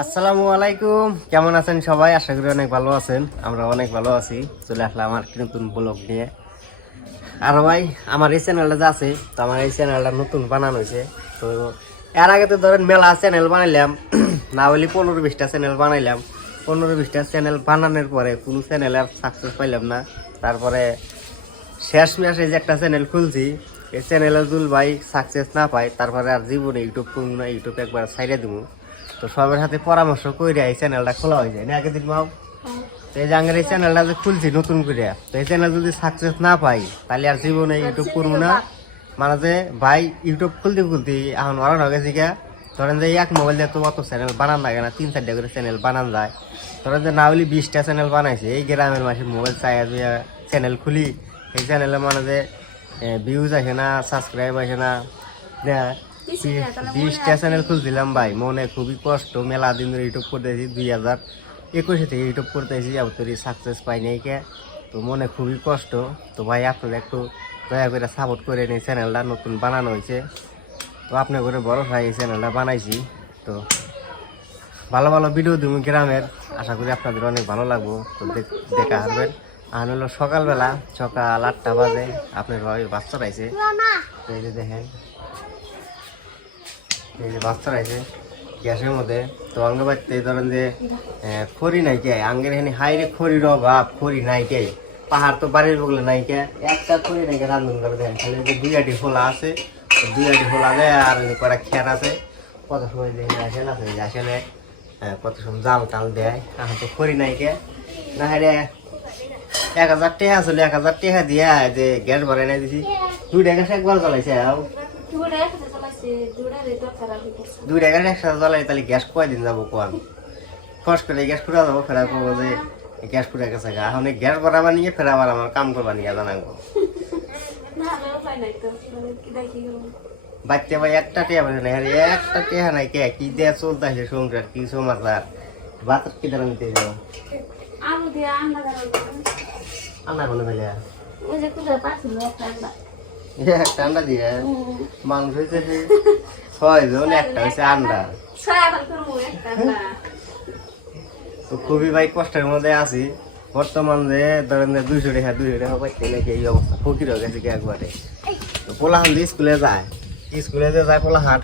আসসালামু আলাইকুম, কেমন আছেন সবাই? আশা করি অনেক ভালো আছেন। আমরা অনেক ভালো আছি। চলে আসলাম আমার একটি নতুন ব্লগ নিয়ে। আর ভাই, আমার এই চ্যানেলটা যা আছে, তো আমার এই চ্যানেলটা নতুন বানানো হয়েছে। তো এর আগে তো ধরেন মেলা চ্যানেল বানাইলাম, না বলি 15-20টা চ্যানেল বানাইলাম। 15-20টা চ্যানেল বানানোর পরে কোনো চ্যানেল আর সাকসেস পাইলাম না। তারপরে শেষ মাসে যে একটা চ্যানেল খুলছি, এই চ্যানেলে যদি ভাই সাকসেস না পাই, তারপরে আর জীবনে ইউটিউব করবো না, ইউটিউব একবার সাইডে দেবো। তো সবার সাথে পরামর্শ করে এই চ্যানেলটা খোলা হয়ে যায় না আগের দিন মাও। তো এই যে আঙ্গের এই চ্যানেলটা যে খুলছি নতুন করে, তো এই চ্যানেল যদি সাকসেস না পাই, তাহলে আর জীবনে ইউটিউব করবো না। মানে যে ভাই ইউটিউব খুলতে খুলতে এখন অরান হয়ে গেছি গা। ধরেন যে এক মোবাইল দিয়ে তো অত চ্যানেল বানান লাগে না, 3-4টা করে চ্যানেল বানান যায়। ধরেন যে না হলে 20টা চ্যানেল বানাইছে, এই গ্রামের মাসে মোবাইল চাই চ্যানেল খুলি। এই চ্যানেলে মানে যে ভিউজ আসে না, সাবস্ক্রাইব আসে না। 20টা চ্যানেল খুলছিলাম ভাই, মনে খুবই কষ্ট। মেলা দিন ধরে ইউটিউব করতেছি, 2021 থেকে ইউটিউব করতেছি, তৈরি সাকসেস পাই নাই কে। তো মনে খুবই কষ্ট। তো ভাই আপনারা একটু দয়া করে সাপোর্ট করে নিই, চ্যানেলটা নতুন বানানো হয়েছে। তো আপনার করে বড় ভাই এই চ্যানেলটা বানাইছি। তো ভালো ভালো ভিডিও দিব গ্রামের, আশা করি আপনাদের অনেক ভালো লাগবো। তো দেখা হবেন। আর হলো সকালবেলা, সকাল 8টা বাজে, আপনার ভাই বাচ্চা রাইছে। তো এই যে দেখেন, এই যে বাচ্চা রাইছে গ্যাসের মধ্যে। তো আঙ্গ বাড়তে ধরেন যে খড়ি নাই কে, আঙ্গের এখানে হাইরে খড়ির অভাব, খড়ি নাই কে। পাহাড় তো বাড়ির বগলে নাই কে, একটা খড়ি নাই কে রান্ধন করে দেখেন। খালি যে 2-আটি খোলা আছে, 2-আটি খোলা দেয়। আর কয়েক খের আছে, কত সময় দেখে আসেন আছে, আসলে কত সময় জাল টাল দেয়। এখন তো খড়ি নাই কে না, হাইরে 1000 টাকা আসলে 1000 টাকা দিয়া যে গ্যাস ভরাই নাই দিছি। 2টা গ্যাস একবার জ্বলাইছে, 2টা গ্যাস একসাথে জ্বলাই, তাহলে গ্যাস কয়দিন যাবো কোন? খরচ করে গ্যাস ফুরা যাবো, ফেরা করবো যে গ্যাস ফুরে গেছে। এখন এই গ্যাস ভরাবা নিয়ে ফেরা আবার আমার কাম করবা নিয়ে জানাবো। বাচ্চা ভাই একটা টিয়া বাজে নাই, একটা টিয়া নাই কে, কি দেয়া চলতে আসে সংসার, কি সমাচার? বাচ্চার কি দ্বারা নিতে যাবো আন্না কোনো ফেলে একটা আন্ডা দিয়ে মানুষ হয়েছে 6 জন, একটা হয়েছে আন্ডা। তো খুবই ভাই কষ্টের মধ্যে আছি বর্তমান। যে ধরেন 200 টাকা পাইতে নাকি এই অবস্থা, ফকির হয়ে গেছে কি একবারে। তো পোলাহান দিয়ে স্কুলে যায়, স্কুলে যে যায়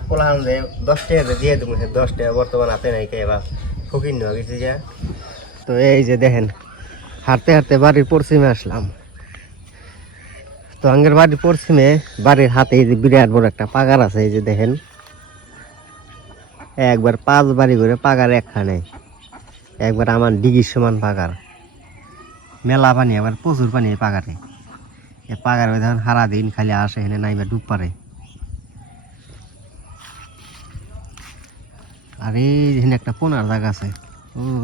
পোলাহান যে 10 টাকা দিয়ে দেবো, 10 টাকা বর্তমান হাতে নাই কে, এবার ফকির হয়ে গেছে গিয়া। তো এই যে দেখেন, হাঁটতে হাঁটতে বাড়ির পশ্চিমে আসলাম। তো আঙ্গের বাড়ির পশ্চিমে, বাড়ির হাতে এই যে বিরাট বড় একটা পাগার আছে। এই যে দেখেন, একবার 5 বাড়ি করে পাগার একখানে, একবার আমার ডিগির সমান পাগার। মেলা পানি, আবার প্রচুর পানি এই পাগারে। এই পাগারে দেখেন সারা দিন খালি আসে, এখানে নাইবা ডুব পারে। আর এই যেখানে একটা পোনার জায়গা আছে,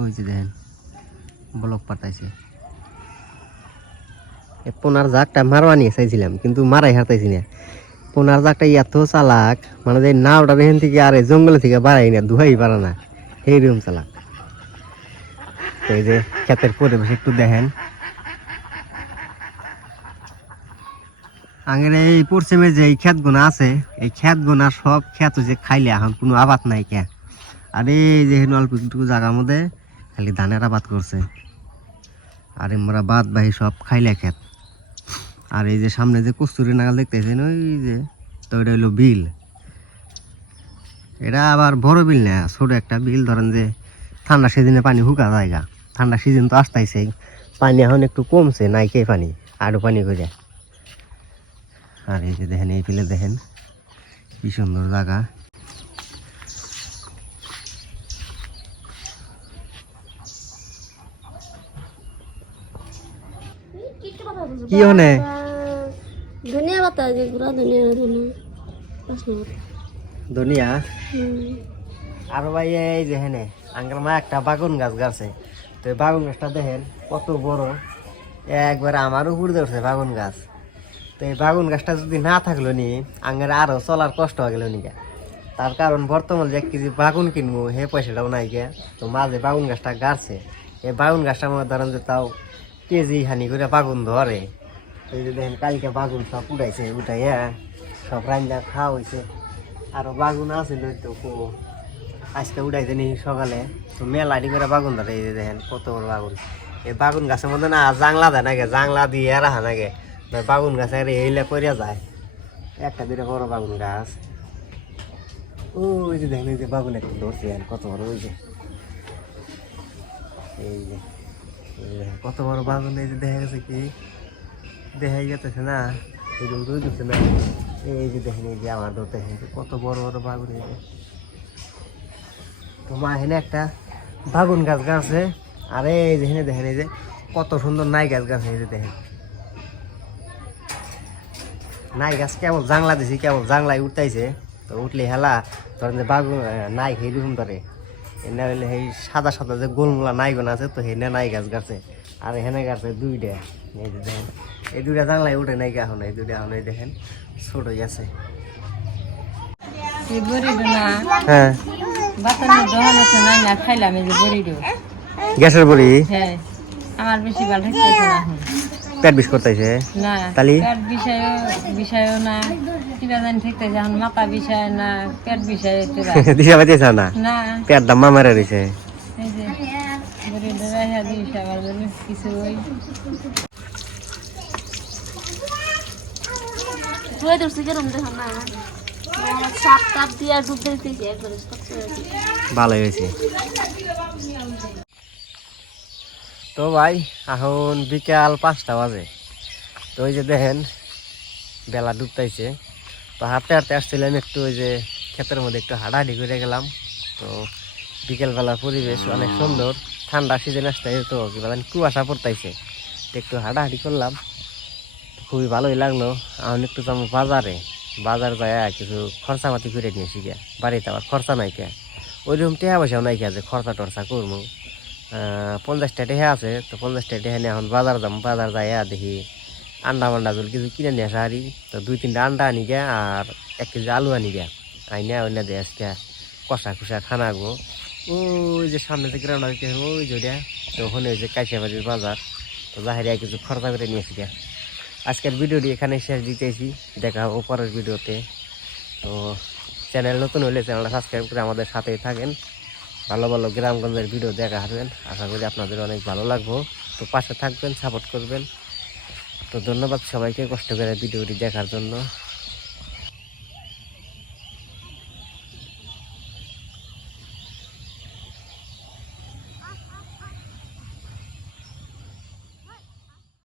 ওই যে দেখেন ব্লক পাতাইছে। এই পোনার জাগটা মারবা নিয়ে চাইছিলাম, কিন্তু মারাই হারতাইছি না। পোনার জাগটা এত চালাক, মানে যে নাওটা এখান থেকে আর জঙ্গলে থেকে বাড়াই না, ধুয়াই পারে না, সেইরকম চালাক। এই যে ক্ষেতের পরিবেশ একটু দেখেন। আগের এই পশ্চিমে যে ক্ষেত গুণা আছে, এই ক্ষেত গুণা সব ক্ষেত হচ্ছে খাইলে, এখন কোনো আবাদ নাই কে। আর এই যে অল্প একটু জায়গার মধ্যে খালি ধানের আবাদ করছে। আর আমরা বাদ বাহি সব খাইলে ক্ষেত। আর এই যে সামনে যে কস্তুরি নাগাল দেখতেছেন, ওই যে, তো এটা হইলো বিল। এটা আবার বড় বিল না, ছোট একটা বিল। ধরেন যে ঠান্ডা সিজনে পানি হুকা জায়গা, ঠান্ডা সিজন তো আসতেছে, পানি এখন একটু কমছে, নাই কে পানি, আরো পানি করে। আর এই যে দেখেন, এই বিলে দেখেন কি সুন্দর জায়গা। কি হনে ধনিয়া পাতা, যে পুরা ধনিয়া দুনিয়া। আর ভাই এই যে হেনে আঙ্কেল মা একটা বাগুন গাছ গাছে। তো এই বাগুন গাছটা দেখেন কত বড়, একবার আমার উপর ধরছে বাগুন গাছ। তো এই বাগুন গাছটা যদি না থাকলো নি, আঙ্গের আরো চলার কষ্ট হয়ে গেল নিকা। তার কারণ বর্তমান যে 1 কেজি বাগুন কিনবো, হে পয়সাটাও নাই গে। তো মাঝে বাগুন গাছটা গাড়ছে, এই বাগুন গাছটার মধ্যে ধরেন যে তাও কেজি হানি করে বাগুন ধরে। এই যে দেখেন কালকে বাগুন সব উঠাইছে, উঠাইয়া সব রান্না খাওয়া হয়েছে। আরো বাগুন আছে তো আজকে উঠাইতে নি সকালে তো মেলাটি করে বাগুন ধরে এই যে দেখেন কত বড় বাগুন। এই বাগুন গাছের মধ্যে না জাংলা দেয় নাকি, জাংলা দিয়ে রাখা নাকি, বাগুন গাছে এইলে পড়িয়া যায়। একটা দুটা বড় বাগুন গাছ। ওই যে দেখেন এই যে বাগুন একটা ধরছে কত বড়, ওই যে এই যে কত বড় বাগুন। এই যে দেখা গেছে কি দেখাই গেছে না, এই যে রোদ উঠছে না, এই যে দেখেন এই যে আমার ধরতে কত বড় বড় বাগুন। এই যে তো মা এখানে একটা বাগুন গাছ গাছে, আর এই যে দেখেন এই যে কত সুন্দর নাই গাছ গাছ। এই যে দেখেন নাই গাছ কেবল জাংলা দিছি, কেবল জাংলায় উঠতেছে। তো উঠলে হেলা ধরেন যে বাগুন নাই সেইরকম ধরে এনে হইলে সেই সাদা সাদা যে গোলমোলা নাইগুন আছে, তো হেনে নাই গাছ গাছে। আর এখানে গাছে দুইটা, এই যে দেখেন এই দুইটা জাংলায় উঠে নাই এখন, এই দুইটা এখন এই দেখেন ছোটই আছে। হ্যাঁ গ্যাসের বড়ি আমার বেশি ভালো থাকতেছে না এখন। পেট বিষ করতেছে না তালি পেট বিষয়ও না, কিবা জানি থাকতেছে এখন, মাথা বিষয় না, পেট বিষয় দিশা পাইতেছ না, না পেট দাম্মা মারা রয়েছে। এই যে বড়ি দেওয়া দিয়েছে আমার জন্য কিছু ওই ধুয়ে ধরছি কেরম দেখো না, সাপ টাপ দিয়ে ডুব দিতেছি একবারে ভালোই হয়েছে। তো ভাই এখন বিকাল 5টা বাজে। তো ওই যে দেখেন বেলা ডুবতাইছে। তো হাঁটতে হাঁটতে আসছিলাম একটু, ওই যে ক্ষেতের মধ্যে একটু হাঁটাহাঁটি করে গেলাম। তো বিকেলবেলার পরিবেশ অনেক সুন্দর, ঠান্ডা সিজন আসতে তো কি বলেন কুয়াশা পড়তাইছে। একটু হাঁটাহাঁটি করলাম, খুবই ভালোই লাগলো। এখন একটু যাবো বাজারে, বাজার যায় কিছু খরচাপাতি করে নিয়েছি গিয়া, বাড়িতে আবার খরচা নাই কে, ওইরকম টেহা পয়সাও নাই কে যে খরচা টরচা করবো। 50টা টেহা আছে, তো 50টা টেহা নিয়ে এখন বাজার যাবো। বাজার যাই দেখি আন্ডা মান্ডা জল কিছু কিনে নিয়ে আসা হারি। তো 2-3টা আন্ডা আনি গে, আর 1 কেজি আলু আনি গে, আইনা ওইনা দিয়ে আজকে কষা কুষা খানা গো। ওই যে সামনে থেকে রান্না দিতে ওই জড়িয়া, তো ওখানে ওই যে কাইসাবাড়ির বাজার। তো জাহেরিয়া কিছু খরচা করে নিয়েছি গে। আজকের ভিডিওটি এখানে শেষ দিতেছি, দেখা হবে পরের ভিডিওতে। তো চ্যানেল নতুন হলে চ্যানেলটা সাবস্ক্রাইব করে আমাদের সাথেই থাকেন। ভালো ভালো গ্রামগঞ্জের ভিডিও দেখা হারবেন, আশা করি আপনাদের অনেক ভালো লাগবো। তো পাশে থাকবেন, সাপোর্ট করবেন। তো ধন্যবাদ সবাইকে কষ্ট করে ভিডিওটি দেখার জন্য।